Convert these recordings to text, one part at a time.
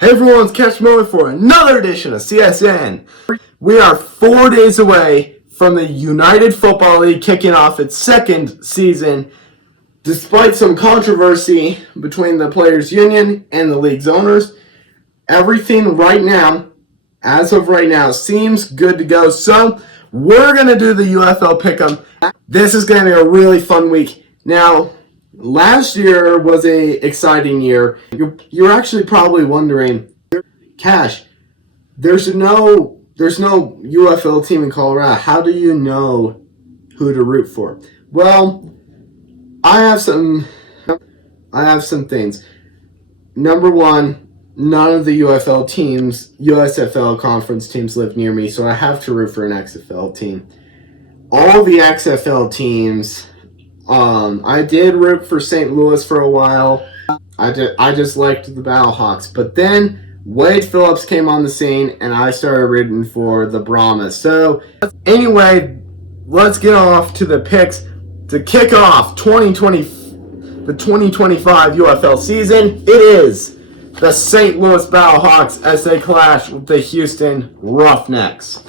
Hey everyone, it's Catch Miller for another edition of CSN. We are 4 days away from the United Football League kicking off its second season. Despite some controversy between the Players Union and the league's owners, everything right now, as of right now, seems good to go. So, we're going to do the UFL Pick'em. This is going to be a really fun week. Now, last year was an exciting year. You're actually probably wondering, Cash, there's no UFL team in Colorado. How do you know who to root for? Well, I have some things. Number one, none of the UFL teams, USFL conference teams live near me, so I have to root for an XFL team. All the XFL teams, I did root for St. Louis for a while. I just liked the Battlehawks. But then Wade Phillips came on the scene, and I started rooting for the Brahmas. So, anyway, let's get off to the picks to kick off the 2025 UFL season. It is the St. Louis Battlehawks as they clash with the Houston Roughnecks.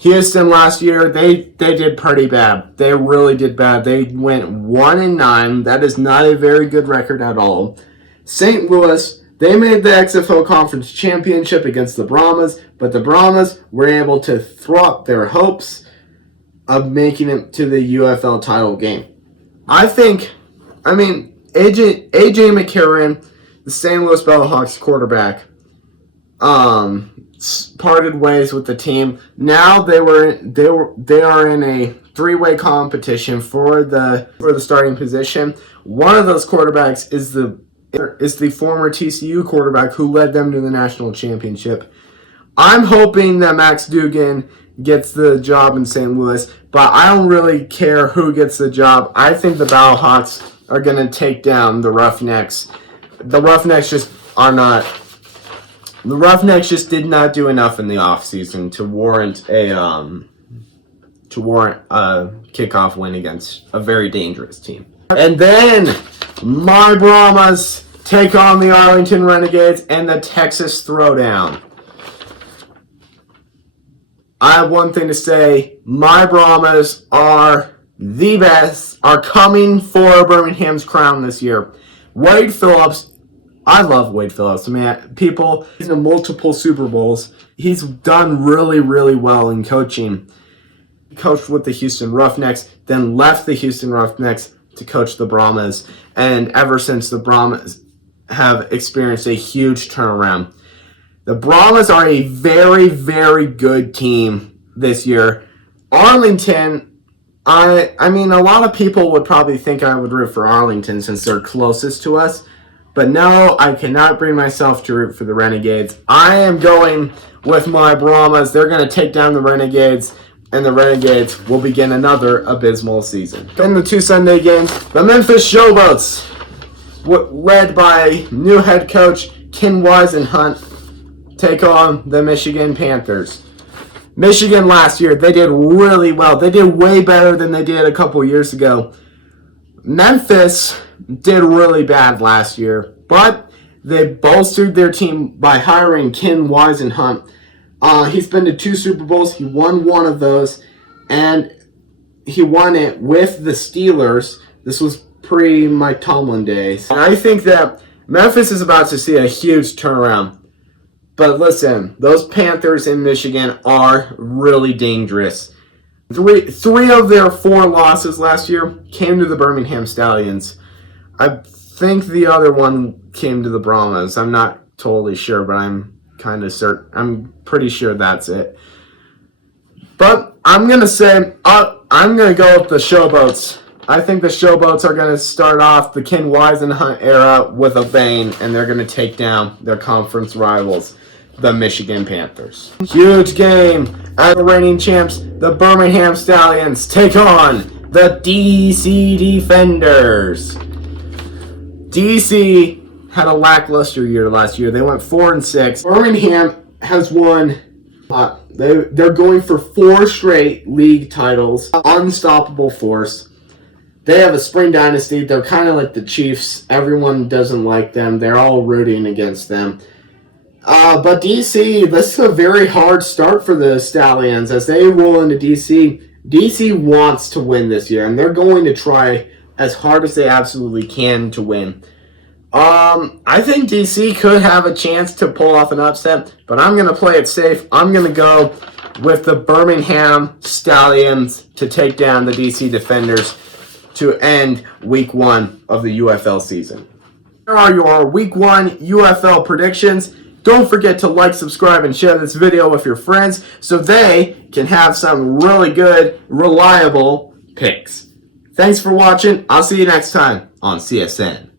Houston last year, they did pretty bad. They really did bad. They went 1-9. That is not a very good record at all. St. Louis, they made the XFL Conference Championship against the Brahmas, but the Brahmas were able to thwart their hopes of making it to the UFL title game. AJ McCarron, the St. Louis Battlehawks quarterback, parted ways with the team. Now they are in a three-way competition for the starting position. One of those quarterbacks is the former TCU quarterback who led them to the national championship. I'm hoping that Max Dugan gets the job in St. Louis, but I don't really care who gets the job. I think the Battlehawks are going to take down the Roughnecks. The Roughnecks just did not do enough in the offseason to warrant a kickoff win against a very dangerous team. And then my Brahmas take on the Arlington Renegades and the Texas Throwdown. I have one thing to say. My Brahmas are the best, are coming for Birmingham's crown this year. Wade Phillips, I love Wade Phillips. He's in multiple Super Bowls. He's done really, really well in coaching. He coached with the Houston Roughnecks, then left the Houston Roughnecks to coach the Brahmas. And ever since, the Brahmas have experienced a huge turnaround. The Brahmas are a very, very good team this year. Arlington, a lot of people would probably think I would root for Arlington since they're closest to us. But no, I cannot bring myself to root for the Renegades. I am going with my Brahmas. They're going to take down the Renegades, and the Renegades will begin another abysmal season. In the two Sunday games, the Memphis Showboats, led by new head coach Ken Wisenhunt, take on the Michigan Panthers. Michigan last year, they did really well. They did way better than they did a couple years ago. Memphis did really bad last year, but they bolstered their team by hiring Ken Wisenhunt. He's been to 2 Super Bowls. He won one of those, and he won it with the Steelers. This was pre-Mike Tomlin days. And I think that Memphis is about to see a huge turnaround. But listen, those Panthers in Michigan are really dangerous. Three of their 4 losses last year came to the Birmingham Stallions. I think the other one came to the Brahmas. I'm not totally sure, but I'm kind of certain. I'm pretty sure that's it. But I'm going to say, I'm going to go with the Showboats. I think the Showboats are going to start off the Ken Wisenhunt era with a bang, and they're going to take down their conference rivals, the Michigan Panthers. Huge game. As the reigning champs, the Birmingham Stallions take on the DC Defenders. DC had a lackluster year last year. They went 4-6. Birmingham has won. They're going for 4 straight league titles. Unstoppable force. They have a spring dynasty. They're kind of like the Chiefs. Everyone doesn't like them. They're all rooting against them. But DC, this is a very hard start for the Stallions as they roll into DC. DC wants to win this year, and they're going to try as hard as they absolutely can to win. I think DC could have a chance to pull off an upset, but I'm going to play it safe. I'm going to go with the Birmingham Stallions to take down the DC Defenders to end Week 1 of the UFL season. Here are your Week 1 UFL predictions. Don't forget to like, subscribe, and share this video with your friends so they can have some really good, reliable picks. Thanks for watching. I'll see you next time on CSN.